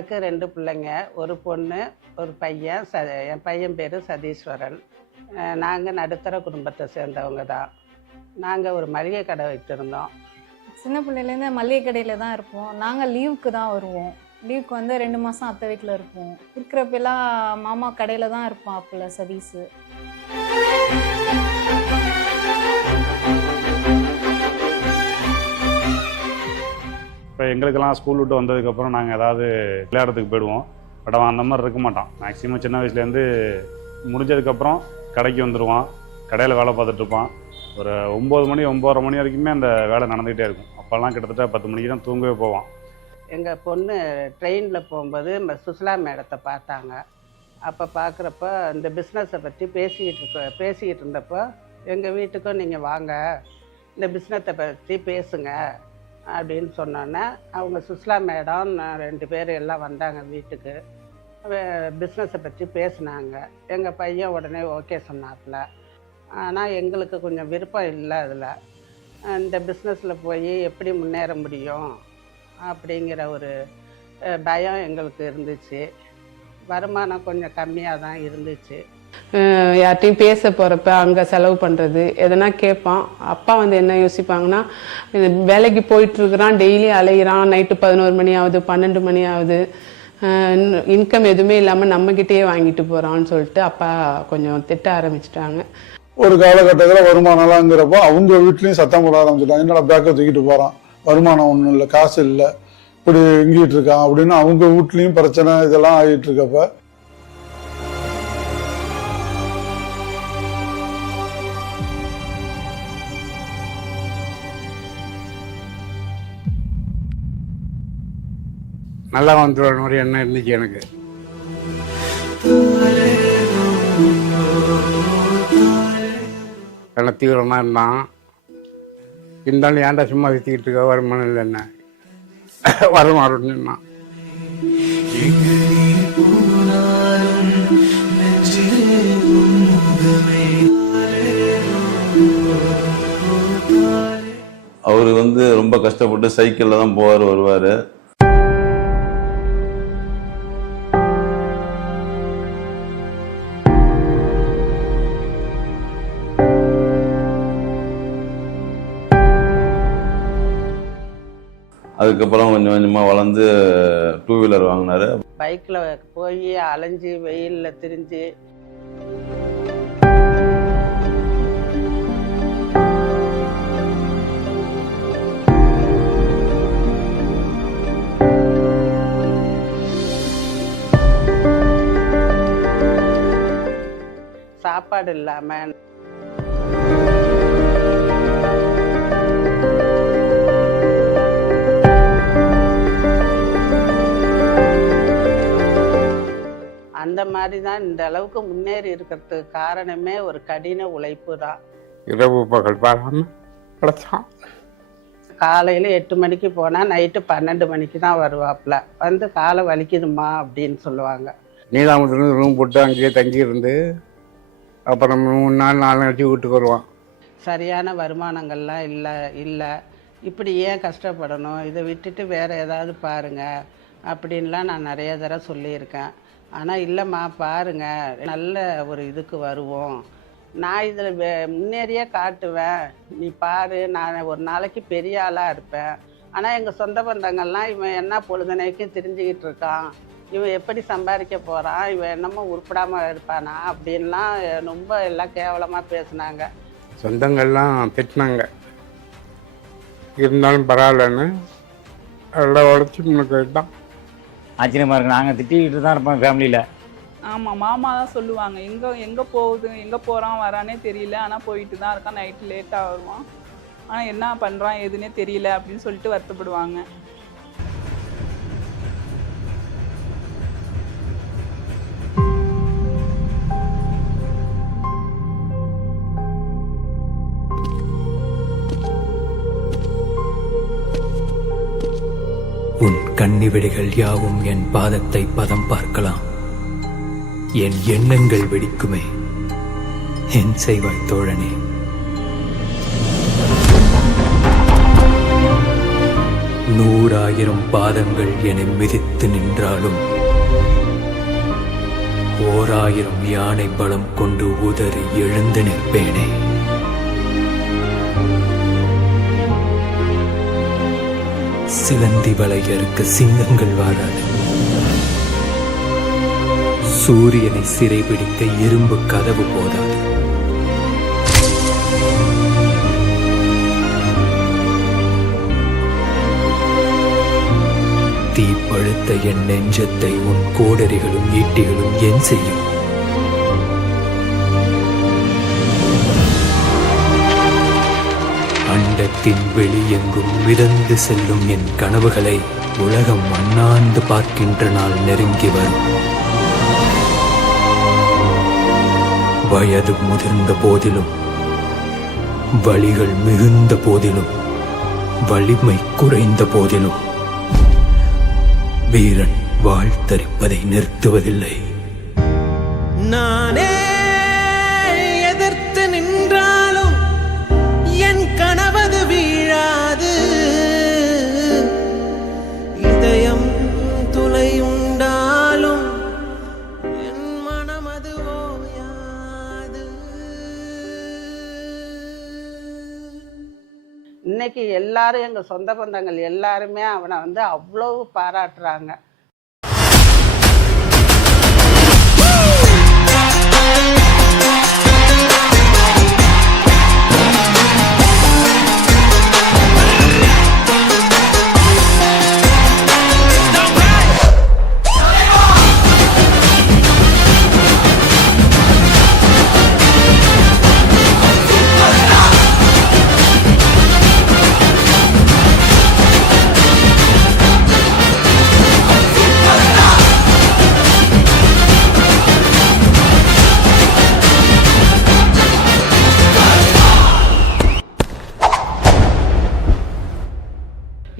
எனக்கு 2 பிள்ளைங்க, ஒரு பொண்ணு, ஒரு பையன். என் பையன் பேர் சதீஸ்வரன். நாங்கள் நடுத்தர குடும்பத்தை சேர்ந்தவங்க தான். நாங்கள் ஒரு மளிகை கடை வச்சுருந்தோம். சின்ன பிள்ளையிலேருந்து மளிகை கடையில் தான் இருப்போம். நாங்கள் லீவுக்கு தான் வருவோம். லீவுக்கு வந்து 2 மாதம் அத்தை வீட்டில் இருப்போம். இருக்கிறப்பெல்லாம் மாமா கடையில் தான் இருப்பான். அப்போல சதீஸு இப்போ எங்களுக்கெல்லாம் ஸ்கூல் விட்டு வந்ததுக்கப்புறம் நாங்கள் ஏதாவது விளையாடுறதுக்கு போயிடுவோம். பட் அவன் அந்த மாதிரி இருக்க மாட்டான். மேக்ஸிமம் சின்ன வயசுலேருந்து முடிஞ்சதுக்கப்புறம் கடைக்கு வந்துடுவான். கடையில் வேலை பார்த்துட்ருப்பான். ஒரு 9 மணி 9:30 மணி வரைக்குமே அந்த வேலை நடந்துகிட்டே இருக்கும். அப்போல்லாம் கிட்டத்தட்ட 10 மணிக்கு தான் தூங்கவே போவான். எங்கள் பொண்ணு ட்ரெயினில் போகும்போது சுசிலா மேடத்தை பார்த்தாங்க. அப்போ பார்க்குறப்ப இந்த பிஸ்னஸை பற்றி பேசிக்கிட்டு இருந்தப்போ எங்கள் வீட்டுக்கும் நீங்கள் வாங்க, இந்த பிஸ்னஸை பற்றி பேசுங்க அப்படின்னு சொன்னோன்னே அவங்க சுசிலா மேடம் 2 பேர் எல்லாம் வந்தாங்க வீட்டுக்கு. பிஸ்னஸை பற்றி பேசினாங்க. எங்கள் பையன் உடனே ஓகே சொன்னாப்புல. ஆனால் எங்களுக்கு கொஞ்சம் விருப்பம் இல்லை. அதில் இந்த பிஸ்னஸில் போய் எப்படி முன்னேற முடியும் அப்படிங்கிற ஒரு பயம் எங்களுக்கு இருந்துச்சு. வருமானம் கொஞ்சம் கம்மியாக தான் இருந்துச்சு. யார்ட்டையும் பேச போகிறப்ப அங்கே செலவு பண்ணுறது எதனா கேட்பான். அப்பா வந்து என்ன யோசிப்பாங்கன்னா, வேலைக்கு போயிட்டுருக்குறான், டெய்லி அலைகிறான், நைட்டு 11 மணி ஆகுது, 12 மணி ஆகுது, இன்கம் எதுவுமே இல்லாமல் நம்மக்கிட்டேயே வாங்கிட்டு போகிறான்னு சொல்லிட்டு அப்பா கொஞ்சம் திட்ட ஆரம்பிச்சிட்டாங்க. ஒரு காலகட்டத்தில் வருமானம்லாங்கிறப்போ அவங்க வீட்லேயும் சத்தம் போட ஆரம்பிச்சிட்டாங்க. என்னடா பேக்கை தூக்கிட்டு போகிறான், வருமானம் ஒன்றும் இல்லை, காசு இல்லை, இப்படி எங்கிட்டு இருக்கான் அப்படின்னு அவங்க வீட்லேயும் பிரச்சனை இதெல்லாம் ஆகிட்டு இருக்கப்ப நல்லா வந்துடுற மாதிரி எண்ணம் இருந்துச்சு எனக்கு. என்ன தீவிரமாக இருந்தான். இருந்தாலும் ஏன்டா சும்மா வித்திக்கிட்டு இருக்க, வருமானம் இல்லை, என்ன வருமானம். அவரு வந்து ரொம்ப கஷ்டப்பட்டு சைக்கிளில் தான் போவார் வருவார். அதுக்கப்புறம் கொஞ்சம் கொஞ்சமாக வளர்ந்து 2 வீலர் வாங்கினாரு. பைக்கில் போய் அலைஞ்சி வெயிலில் திரிஞ்சு சாப்பாடு இல்லாமல் அந்த மாதிரி தான் இந்த அளவுக்கு முன்னேறி இருக்கிறதுக்கு காரணமே ஒரு கடின உழைப்பு தான். இரவு பகல் பாராமல் உழைச்சான். காலையில் 8 மணிக்கு போனால் நைட்டு 12 மணிக்கு தான் வருவாப்புல. வந்து காலை வலிக்குதுமா அப்படின்னு சொல்லுவாங்க. நீலாமத்துலேருந்து ரூம் போட்டு அங்கேயே தங்கி இருந்து அப்புறம் 3 நாள் 4 நாள் வீட்டுக்கு வருவான். சரியான வருமானங்கள்லாம் இல்லை. இப்படி ஏன் கஷ்டப்படணும், இதை விட்டுட்டு வேறு ஏதாவது பாருங்கள் அப்படின்லாம் நான் நிறைய தடவை சொல்லியிருக்கேன். ஆனால் இல்லைம்மா பாருங்கள், நல்ல ஒரு இதுக்கு வருவோம், நான் இதில் முன்னேறியே காட்டுவேன், நீ பாரு, நான் ஒரு நாளைக்கு பெரிய ஆளாக இருப்பேன். ஆனால் எங்கள் சொந்த பந்தங்கள்லாம் இவன் என்ன பொழுதுனைக்கும் தெரிஞ்சுக்கிட்டு இருக்கான், இவன் எப்படி சம்பாதிக்க போகிறான், இவன் என்னமோ உருப்படாமல் இருப்பானா அப்படின்லாம் ரொம்ப எல்லாம் கேவலமாக பேசுனாங்க. சொந்தங்கள்லாம் திட்டினாங்க. இருந்தாலும் பரவாயில்லன்னு எல்லாம் உழைச்சி முன்னுக்கு தான். ஆச்சரியமாக இருக்குது. நாங்கள் திட்டிக்கிட்டு தான் இருப்போம் ஃபேமிலியில். ஆமாம், மாமா தான் சொல்லுவாங்க, எங்கே போகுது, எங்கே போகிறான் வரானே தெரியல, ஆனால் போயிட்டு தான் இருக்கான், நைட்டு லேட்டாக வருவான், ஆனால் என்ன பண்ணுறான் எதுனே தெரியல அப்படின்னு சொல்லிட்டு வருத்தப்படுவாங்க. உன் கண்ணிவிடைகள் யாவும் என் பாதத்தை பதம் பார்க்கலாம். என் எண்ணங்கள் வெடிக்குமே, என் செய்வாய் தோழனே. 100,000 பாதங்கள் என்னை மிதித்து நின்றாலும் 1000 யானை பலம் கொண்டு உதறி எழுந்து நிற்பேனே. சிலந்தி வளையருக்கு சிங்கங்கள் வாராது. சூரியனை சிறைபிடிக்க இரும்பு கதவு போதாது. தீ பழுத்த என் நெஞ்சத்தை உன் கோடரிகளும் ஈட்டிகளும் என் செய்யும்? அண்டத்தின் வெளியெங்கும் மிதந்து செல்லும் என் கனவுகளை உலகம் அண்ணாந்து பார்க்கின்ற நாள் நெருங்கி வரும். வயது முதிர்ந்த போதிலும், வலிகள் மிகுந்த போதிலும், வலிமை குறைந்த போதிலும் வீரன் வாழ்த்தரிப்பதை நிறுத்துவதில்லை. நானே எதிர்த்து நின்றாலும் என் கனவது வீழாது. இதயம் துளையுண்டாலும் என் மனமது ஓயாது. இன்னைக்கு எல்லாரும் எங்கள் சொந்த பந்தங்கள் எல்லாருமே அவனை வந்து அவ்வளவு பாராட்டுறாங்க.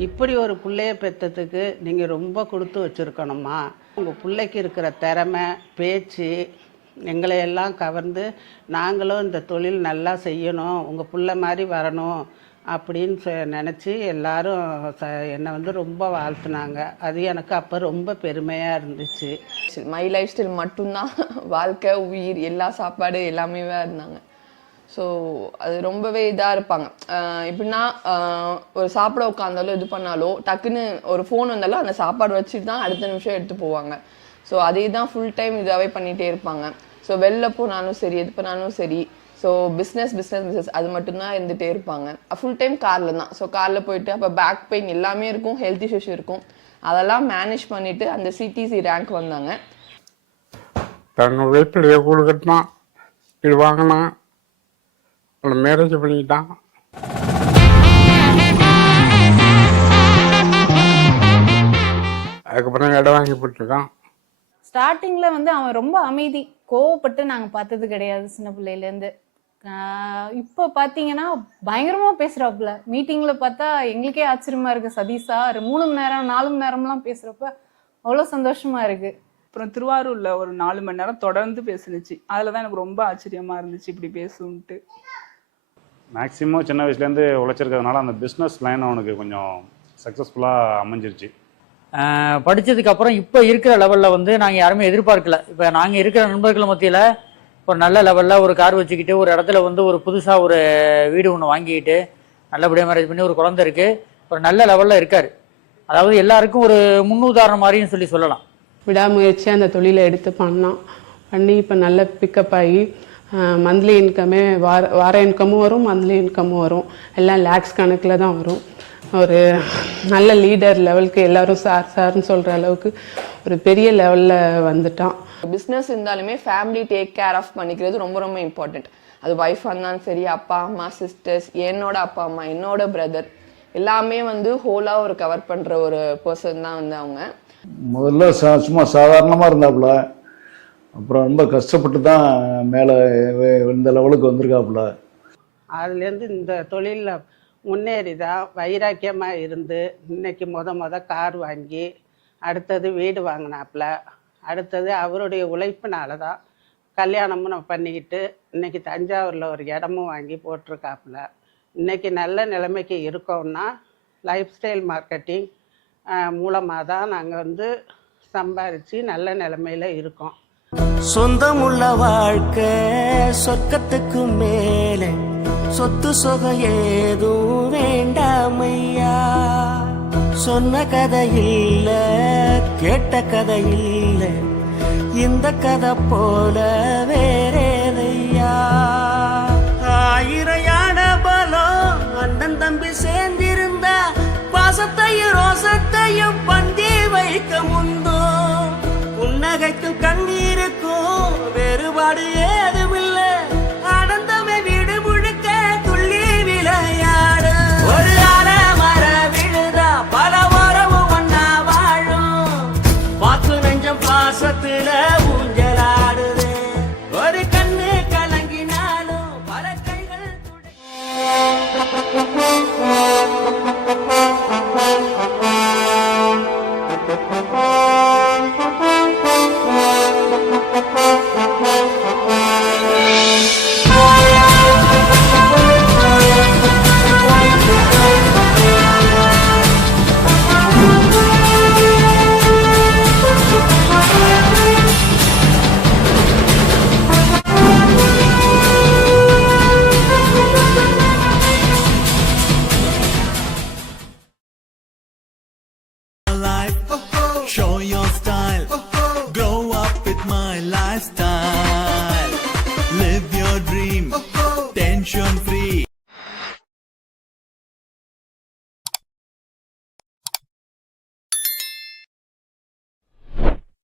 இப்படி ஒரு பிள்ளைய பெற்றதுக்கு நீங்கள் ரொம்ப கொடுத்து வச்சுருக்கணுமா. உங்கள் பிள்ளைக்கு இருக்கிற திறமை, பேச்சு எங்களையெல்லாம் கவர்ந்து நாங்களும் இந்த தொழில் நல்லா செய்யணும், உங்கள் பிள்ளை மாதிரி வரணும் அப்படின்னு நினச்சி எல்லாரும் என்னை வந்து ரொம்ப வாழ்த்துனாங்க. அது எனக்கு அப்போ ரொம்ப பெருமையாக இருந்துச்சு. மை லைஃப் ஸ்டைல் மட்டும்தான் வாழ்க்கை, உயிர், எல்லா சாப்பாடு எல்லாமே இருந்தாங்க. ஸோ அது ரொம்பவே இதாக இருப்பாங்க. எப்படின்னா ஒரு சாப்பிட உட்காந்தாலும் இது பண்ணாலும் டக்குன்னு ஒரு ஃபோன் வந்தாலும் அந்த சாப்பாடு வச்சுட்டு தான் அடுத்த நிமிஷம் எடுத்து போவாங்க. ஸோ அதே தான் ஃபுல் டைம் இதாகவே பண்ணிகிட்டே இருப்பாங்க. ஸோ வெளில போனாலும் சரி, எது பண்ணாலும் சரி, ஸோ பிஸ்னஸ் அது மட்டும்தான் இருந்துகிட்டே இருப்பாங்க. ஃபுல் டைம் காரில் தான். ஸோ காரில் போயிட்டு அப்போ பேக் பெயின் எல்லாமே இருக்கும், ஹெல்த் இஷ்யூஸ் இருக்கும். அதெல்லாம் மேனேஜ் பண்ணிவிட்டு அந்த சிடிசி ரேங்க் வந்தாங்க. தன்னோட வீட்டில் கூடு கட்டினான், இது வாங்கினான், மேரேஜ் பண்ணிக்கிட்டான். அதுக்கப்புறம் இடம் வாங்கி போட்டுருக்கான். ஸ்டார்டிங்கில் வந்து அவன் ரொம்ப அமைதி, கோவப்பட்டு நாங்கள் பார்த்தது கிடையாது சின்ன பிள்ளையிலேருந்து. இப்போ பார்த்தீங்கன்னா பயங்கரமாக பேசுகிறாப்புல. மீட்டிங்கில் பார்த்தா எங்களுக்கே ஆச்சரியமாக இருக்குது. சதீஷா 3 மணி நேரம் 4 மணி நேரம்லாம் பேசுகிறப்ப அவ்வளோ சந்தோஷமாக இருக்குது. அப்புறம் திருவாரூரில் ஒரு 4 மணி நேரம் தொடர்ந்து பேசுனுச்சு. அதில் தான் எனக்கு ரொம்ப ஆச்சரியமாக இருந்துச்சு இப்படி பேசுன்ட்டு. மேக்ஸிமம் சின்ன வயசுலேருந்து உழைச்சிருக்கிறதுனால அந்த பிஸ்னஸ் லைன் அவனுக்கு கொஞ்சம் சக்ஸஸ்ஃபுல்லாக அமைஞ்சிருச்சு. படித்ததுக்கப்புறம் இப்போ இருக்கிற லெவலில் வந்து நாங்கள் யாருமே எதிர்பார்க்கல. இப்போ நாங்கள் இருக்கிற நண்பர்கள் மத்தியில் ஒரு நல்ல லெவலில் ஒரு கார் வச்சுக்கிட்டு ஒரு இடத்துல வந்து ஒரு புதுசாக ஒரு வீடு ஒன்று வாங்கிக்கிட்டு நல்லபடியாக மேரேஜ் பண்ணி ஒரு குழந்தை இருக்குது, ஒரு நல்ல லெவலில் இருக்கார். அதாவது எல்லாருக்கும் ஒரு முன்னுதாரணம் மாதிரின்னு சொல்லலாம். விடாமுயற்சியாக அந்த தொழிலை எடுத்து பண்ணி இப்போ நல்ல பிக்கப் ஆகி மந்த்லி இன்கமே வார இன்கமும் வரும், மந்த்லி இன்கமும் வரும். எல்லாம் லேக்ஸ் கணக்கில் தான் வரும். ஒரு நல்ல லீடர் லெவலுக்கு எல்லாரும் சார்னு சொல்கிற அளவுக்கு ஒரு பெரிய லெவலில் வந்துட்டான். பிஸ்னஸ் இருந்தாலுமே ஃபேமிலி டேக் கேர் ஆஃப் பண்ணிக்கிறது ரொம்ப ரொம்ப இம்பார்ட்டண்ட். அது ஒய்ஃபாக இருந்தாலும் சரி, அப்பா அம்மா, சிஸ்டர்ஸ், என்னோட அப்பா அம்மா, என்னோட பிரதர் எல்லாமே வந்து ஹோலாக ஒரு கவர் பண்ணுற ஒரு பர்சன் தான் வந்து அவங்க. முதல்ல சும்மா சாதாரணமாக இருந்தாப்புல, அப்புறம் ரொம்ப கஷ்டப்பட்டு தான் மேலே இந்த லெவலுக்கு வந்திருக்காப்புல. அதுலேருந்து இந்த தொழிலில் முன்னேறி தான் வைராக்கியமாக இருந்து இன்னைக்கு முத கார் வாங்கி, அடுத்தது வீடு வாங்கினாப்புல, அடுத்தது அவருடைய உழைப்பினால தான் கல்யாணமும் நம்ம பண்ணிக்கிட்டு இன்னைக்கு தஞ்சாவூரில் ஒரு இடமும் வாங்கி போட்டிருக்காப்புல. இன்னைக்கு நல்ல நிலைமைக்கு இருக்கோம்னா லைஃப் ஸ்டைல் மார்க்கெட்டிங் மூலமாக தான் நாங்கள் வந்து சம்பாரித்து நல்ல நிலமையில இருக்கோம். சொந்தமுள்ள வாழ்க்கை சொர்க்கத்துக்கு மேலே, சொத்து சொகம் ஏதும் வேண்டாமையா. சொன்ன கதை இல்ல, கேட்ட கதை இல்ல, இந்த கதை போல வேறேதையா. ஆயிரம் யானை பலம் அண்ணன் தம்பி சேர்ந்திருந்தா, பாசத்தையும் ரோசத்தையும் பந்தி வைக்க முந்தோ. புன்னகைக்கும் கண்ணீருக்கும் வேறுபாடு ஏதுமில்லை, ஆனந்தமே வீடு முழுக்க துள்ளி விளையாடு. ஒரு மர விழுதா பல உறவும் ஒன்னா வாழும், வாக்கு நெஞ்சம் பாசத்துல ஊஞ்சலாடுது. ஒரு கண்ணு கலங்கினாலும் பல கைகள் show your style, grow up with my lifestyle, live your dream, tension free.